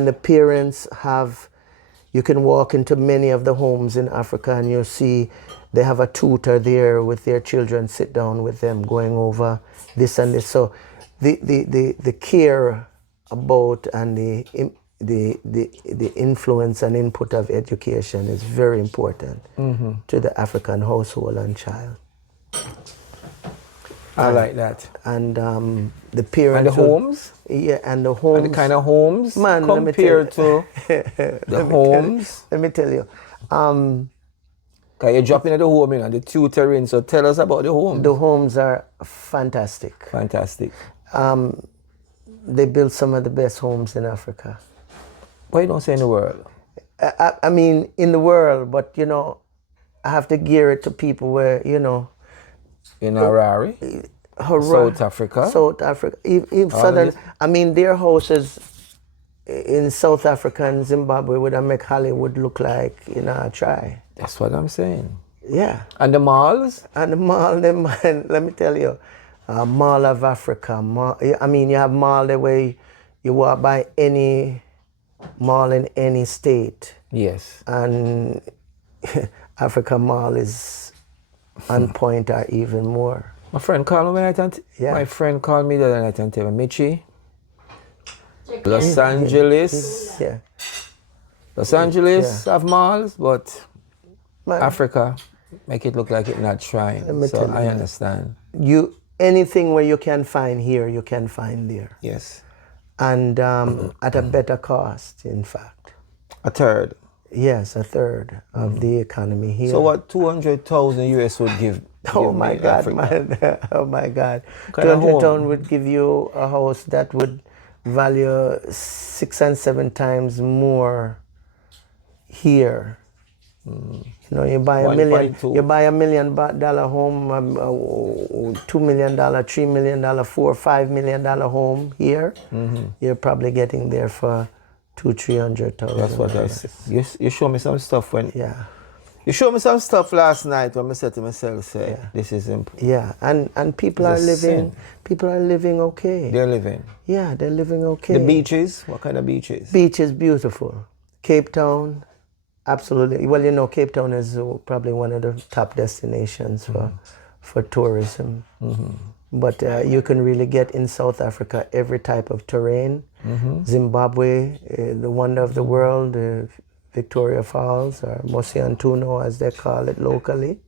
the parents have... You can walk into many of the homes in Africa and you'll see they have a tutor there with their children, sit down with them, going over this and this. So the care about and the influence and input of education is very important to the African household and child. I like that. And the And parents. the homes? Yeah, and the homes. And the kind of homes Man, let me compared tell to the homes. Let me tell you. Because you're dropping at the home and the tutoring, so tell us about the homes. The homes are fantastic. Fantastic. They build some of the best homes in Africa. Why you don't say in the world? I mean, in the world, but you know, I have to gear it to people where, you know. In Harare, South Africa. South Africa. If Southern, I mean, their houses in South Africa and Zimbabwe would make Hollywood look like, you know, try. That's what I'm saying. Yeah. And the malls? And the mall, them, let me tell you, Mall of Africa. I mean, you have mall the way you walk by any mall in any state. Yes. And Africa Mall is on point or even more. My friend called me My friend called me the other night and told me, Michi, Los Angeles. Yeah. Los Angeles have malls, but Africa make it look like it's not trying. So I understand. Anything where you can find here, you can find there. Yes. And at a better cost, in fact. A third. Yes, a third of the economy here. So what 200,000 US would give? Oh my God, man. Oh my God. 200,000 would give you a house that would value 6 and 7 times more here. You know, you buy $1 million, you buy $1 million home, $2 million, $3 million, $4 or $5 million home here. You're probably getting there for 200,000-300,000. That's what I said. You show me some stuff when. Yeah. You showed me some stuff last night when I said to myself, this is important. Yeah, and people are living. People are living okay. They're living. Yeah, they're living okay. The beaches. What kind of beaches? Beach is beautiful. Cape Town. Absolutely. Well, you know, Cape Town is probably one of the top destinations for tourism. But you can really get in South Africa every type of terrain. Zimbabwe, the wonder of the world, Victoria Falls, or Mosiantuno as they call it locally.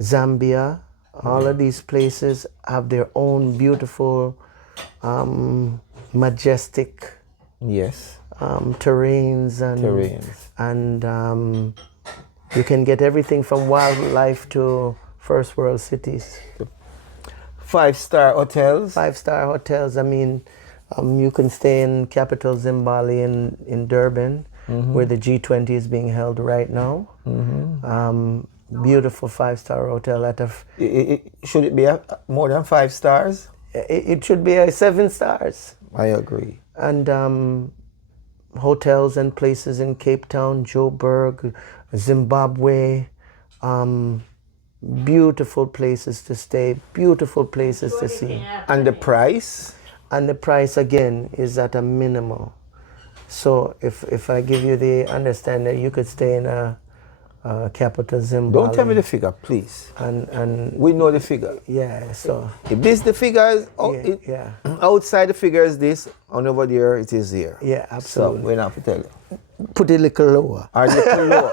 Zambia, all of these places have their own beautiful, majestic terrains and you can get everything from wildlife to first world cities. 5-star hotels. 5-star hotels. I mean, you can stay in capital Zimbabwe in Durban, where the G20 is being held right now. Beautiful 5-star hotel should it be more than 5 stars? It should be 7 stars. I agree. And hotels and places in Cape Town, Joburg, Zimbabwe, beautiful places to stay, beautiful places to see. And the price? And the price again is at a minimal. So if I give you the understanding, you could stay in a capital Zimbabwe. Don't tell me the figure, please. And we know the figure. Yeah. So if this the figure is outside the figure is this, and over there it is here. Yeah, absolutely. So we don't have to tell you. Put it a little lower. A little lower.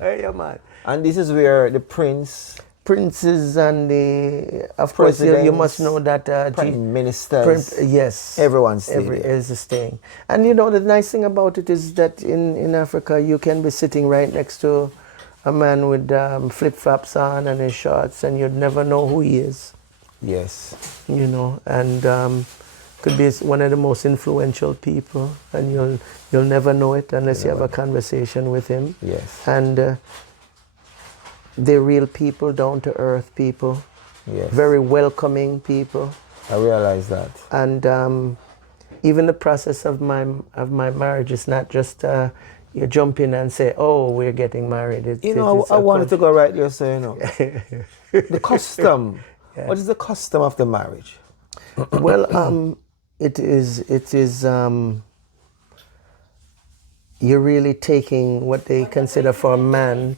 Yeah, man. And this is where the princes and of course you must know that prime ministers. Yes. Everyone's staying. And you know the nice thing about it is that in Africa you can be sitting right next to a man with flip-flops on and his shorts, and you'd never know who he is. Yes. You know, and could be one of the most influential people, and you'll never know it unless you have a conversation with him. Yes. And they're real people, down-to-earth people. Yes. Very welcoming people. I realize that. And even the process of my marriage is not just you jump in and say, "Oh, we're getting married." I wanted to go right there, so you know, the custom. Yeah. What is the custom of the marriage? Well, it is. You're really taking what they consider for a man.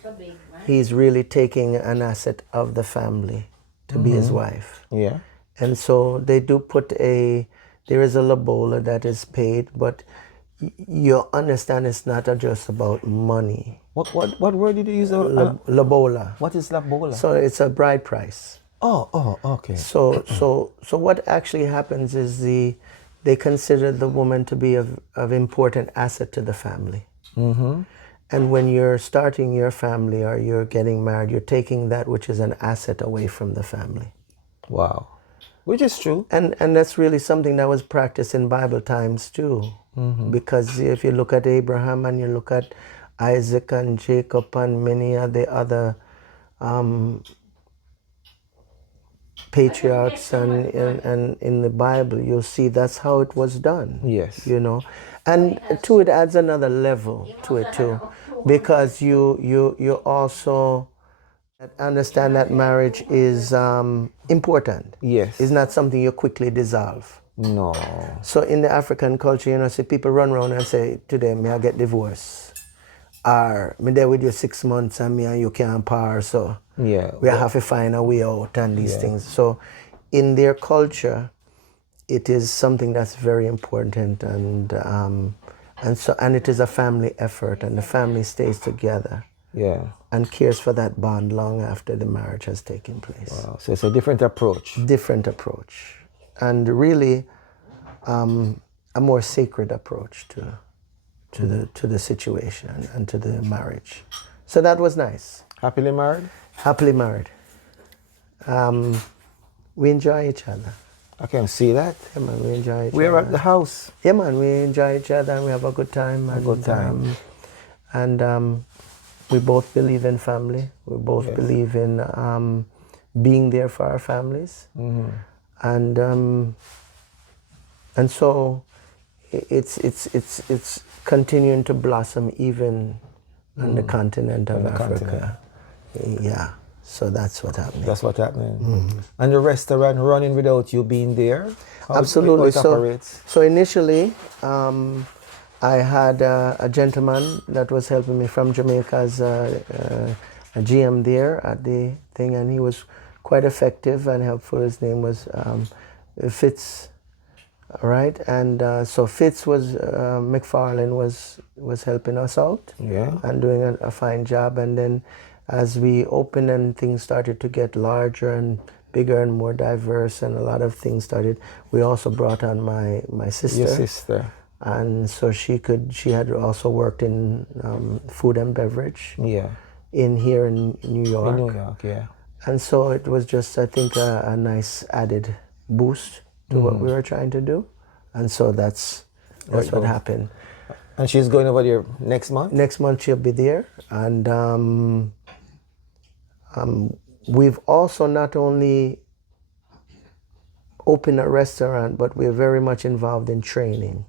He's really taking an asset of the family to be his wife. Yeah. And so they do put there is a lobola that is paid, but you understand it's not just about money. What word did you use? Lobola. What is lobola? So it's a bride price. Okay. So what actually happens is they consider the woman to be of important asset to the family. Mm-hmm. And when you're starting your family or you're getting married, you're taking that which is an asset away from the family. Wow. Which is true. And that's really something that was practiced in Bible times too. Because if you look at Abraham and you look at Isaac and Jacob and many of the other patriarchs and in the Bible, you'll see that's how it was done. Yes. You know, and to it adds another level to it too, because you also understand that marriage is important. Yes. It's not something you quickly dissolve. No. So in the African culture, you know, see people run around and say to them, "May I get divorced?" Or "Me there with you 6 months and me and you can't par, so Yeah. we have to find a way out," and these things. So in their culture, it is something that's very important, and it is a family effort, and the family stays together. Yeah. And cares for that bond long after the marriage has taken place. Wow. So it's a different approach. Different approach, and really a more sacred approach to the situation and to the marriage. So that was nice. Happily married? Happily married. We enjoy each other. I can see that. Yeah, man, we enjoy each We're other. at the house. Yeah, man, we enjoy each other and we have a good time. We both believe in family. We both believe in being there for our families. And so it's continuing to blossom even on the continent of Africa. Yeah. So that's what happened. That's what happened. And the restaurant running without you being there? Absolutely. How it operates? So initially, I had a gentleman that was helping me from Jamaica as a GM there at the thing, and he was quite effective and helpful. His name was Fitz, right? And so Fitz was McFarlane was helping us out, and doing a fine job. And then as we opened and things started to get larger and bigger and more diverse, and a lot of things started, we also brought on my sister. Your sister. And so she had also worked in food and beverage. Yeah. Here in New York. In New York, yeah. And so it was just, I think, a nice added boost to what we were trying to do. And so that's what happened. And she's going over there next month? Next month she'll be there. And we've also not only opened a restaurant, but we're very much involved in training.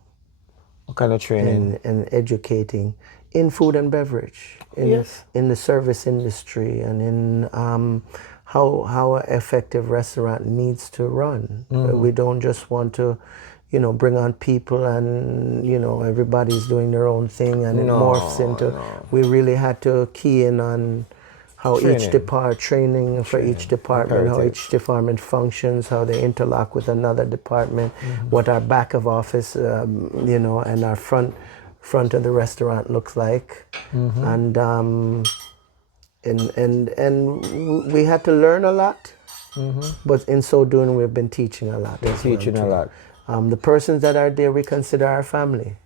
What kind of training? And educating in food and beverage, in the service industry, and in how an effective restaurant needs to run. We don't just want to, bring on people and, everybody's doing their own thing and it morphs into. We really had to key in on how each training for each department, how each department functions, how they interlock with another department, what our back of office, and our front of the restaurant looks like, and we had to learn a lot, but in so doing, we've been teaching a lot. A lot. The persons that are there, we consider our family.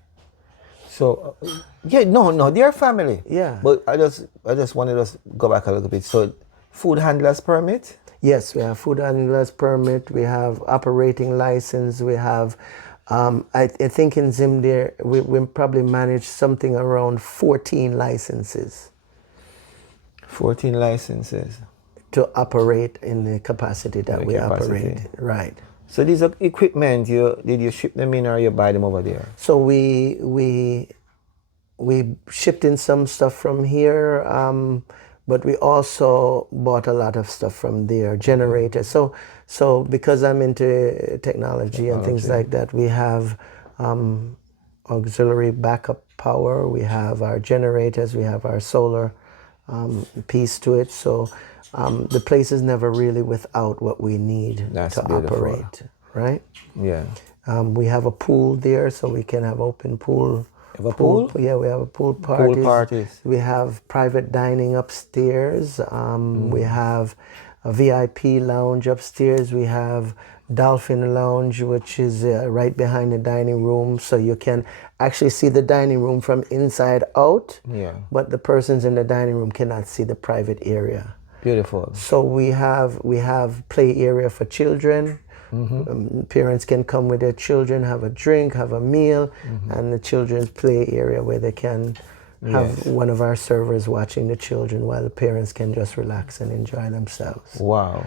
So, they are family. Yeah. But I just wanted to go back a little bit. So, food handlers permit? Yes, we have food handlers permit. We have operating license. We have, I think in Zim there, we probably manage something around 14 licenses. 14 licenses. To operate in the capacity that we operate. Right. So these are equipment, did you ship them in or you buy them over there? So we shipped in some stuff from here, but we also bought a lot of stuff from there, generators. So because I'm into technology and things like that, we have auxiliary backup power, we have our generators, we have our solar piece to it. So the place is never really without what we need to operate, right? Yeah. We have a pool there, so we can have open pool. You have a pool? Yeah, we have a pool parties. Pool parties. We have private dining upstairs. We have a VIP lounge upstairs. We have Dolphin Lounge, which is right behind the dining room, so you can actually see the dining room from inside out. Yeah. But the persons in the dining room cannot see the private area. Beautiful. So we have play area for children. Parents can come with their children, have a drink, have a meal, and the children's play area where they can have one of our servers watching the children while the parents can just relax and enjoy themselves. Wow.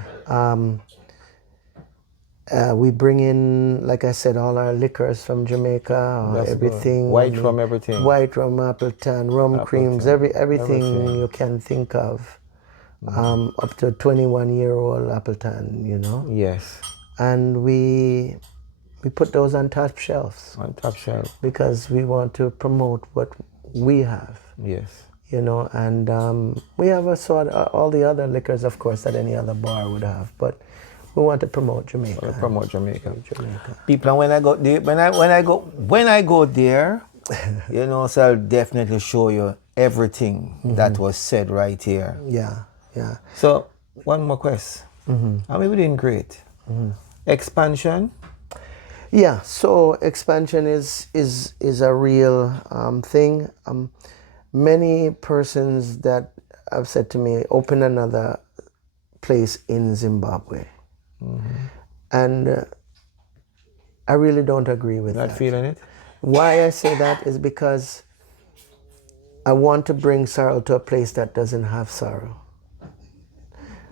We bring in, like I said, all our liquors from Jamaica, That's everything. good. White rum, everything. White rum, Appleton, rum creams, everything you can think of. Up to 21-year-old Appleton, you know. Yes. And we put those on top shelves. On top shelf. Because we want to promote what we have. Yes. You know, and we have all the other liquors, of course, that any other bar would have, but we want to promote Jamaica. People, when I go there, you know, so I'll definitely show you everything that was said right here. Yeah. So one more question. I mean, we doing great. Expansion. Yeah. So expansion is a real thing. Many persons that have said to me, open another place in Zimbabwe. And I really don't agree with that. Not feeling it? Why I say that is because I want to bring sorrow to a place that doesn't have sorrow.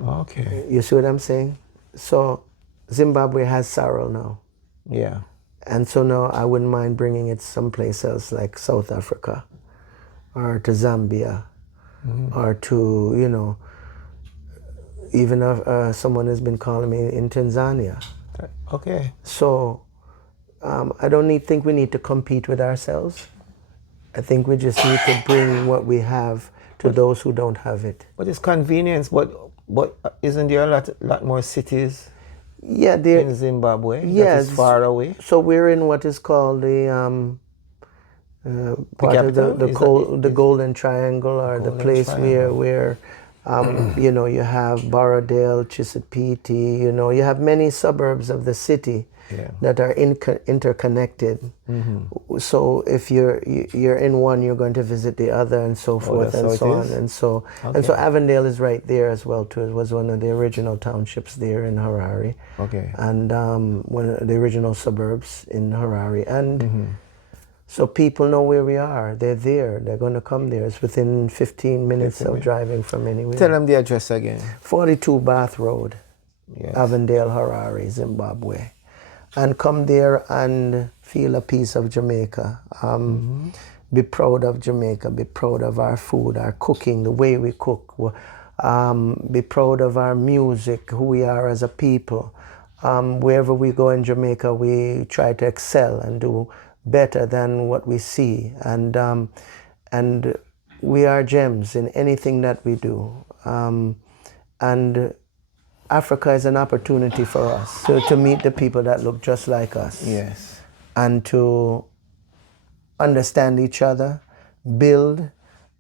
Okay. You see what I'm saying? So Zimbabwe has sorrow now. Yeah. And so now I wouldn't mind bringing it someplace else like South Africa or to Zambia or to, you know, even someone has been calling me in Tanzania. Okay. So I don't think we need to compete with ourselves. I think we just need to bring what we have to those who don't have it. But it's convenience. But isn't there a lot more cities? Yeah, in Zimbabwe. Yes, that is far away. So we're in what is called the part of the Golden Triangle, or the place where you know, you have Borrowdale, Chesapeake, you know, you have many suburbs of the city that are interconnected. So if you're in one, you're going to visit the other, and so forth, and so on, and so Avondale is right there as well too. It was one of the original townships there in Harare. Okay. And one of the original suburbs in Harare, and so people know where we are. They're there. They're going to come there. It's within 15 minutes of driving from anywhere. Tell them the address again. 42 Bath Road, Avondale, Harare, Zimbabwe. And come there and feel a piece of Jamaica. Be proud of Jamaica. Be proud of our food, our cooking, the way we cook. Be proud of our music, who we are as a people. Wherever we go in Jamaica, we try to excel and do better than what we see, and we are gems in anything that we do, and Africa is an opportunity for us to meet the people that look just like us, and to understand each other, build,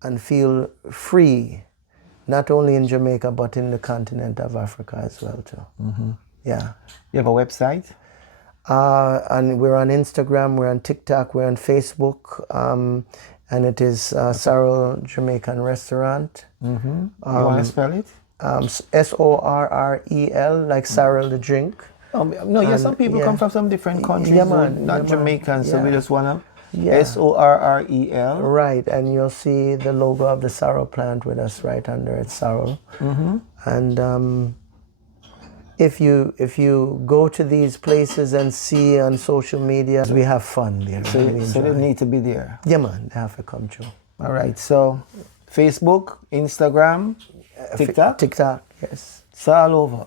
and feel free, not only in Jamaica but in the continent of Africa as well too. Yeah. You have a website? And we're on Instagram, we're on TikTok, we're on Facebook, and it is Sorrel Jamaican Restaurant. You want to spell it? Sorrel, like Sorrel the drink. Some people come from some different countries, not Jamaican, so we just want to Sorrel. Right, and you'll see the logo of the sorrel plant with us right under it, Sorrel. And if you go to these places and see on social media, we have fun there. So they need to be there. Yeah, man, they have to come true. All right, so Facebook, Instagram, TikTok? TikTok, yes. It's all over.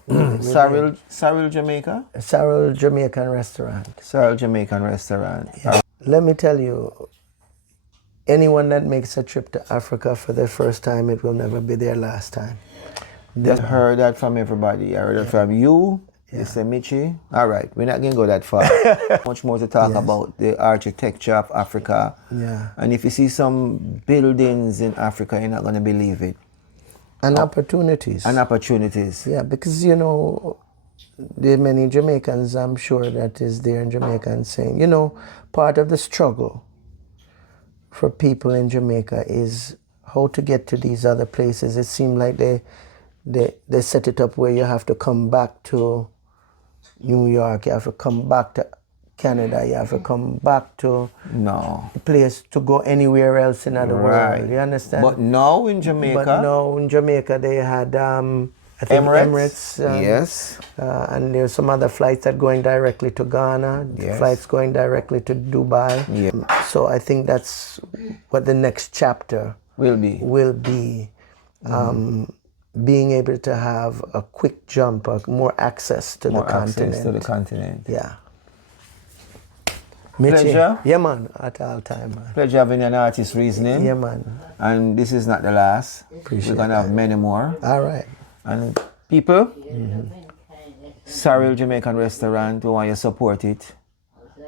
Sorrel Jamaica? Sorrel Jamaican Restaurant. Sorrel Jamaican Restaurant. Yeah. Let me tell you, anyone that makes a trip to Africa for their first time, it will never be their last time. I heard that from everybody. I heard that from you, Mr. Michi. All right, we're not going to go that far. Much more to talk about the architecture of Africa. Yeah. And if you see some buildings in Africa, you're not going to believe it. And opportunities. And opportunities. Yeah, because, you know, there are many Jamaicans, I'm sure, that is there in Jamaica and saying, you know, part of the struggle for people in Jamaica is how to get to these other places. It seems like they set it up where you have to come back to New York, you have to come back to Canada, you have to come back to No. the place to go anywhere else in the world. You understand? But now in Jamaica, they had I think Emirates. Yes. And there's some other flights that going directly to Ghana. Yes. Flights going directly to Dubai. Yeah. So I think that's what the next chapter Will be. Being able to have a quick jump, more access to the continent. Yeah. Pleasure. Yeah, man. At all time, man. Pleasure having an Artiste Reasoning. Yeah, man. And this is not the last. Appreciate We're going to have many more. All right. And people, Cyril Jamaican Restaurant, we want you to support it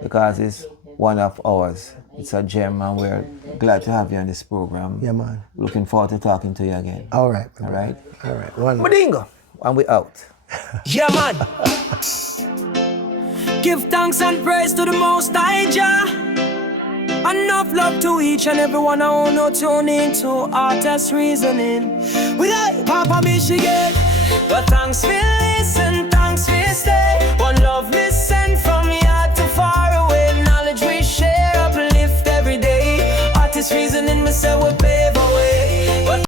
because it's one of ours. It's a gem and we're glad to have you on this program. Yeah, man. Looking forward to talking to you again. All right. All right? All right. One. Madingo. And we out. Yeah, man. Give thanks and praise to the Most High Jah. Enough love to each and every one. I want to tune into Artiste Reasoning. With I, Papa Michigan. But thanks for listening.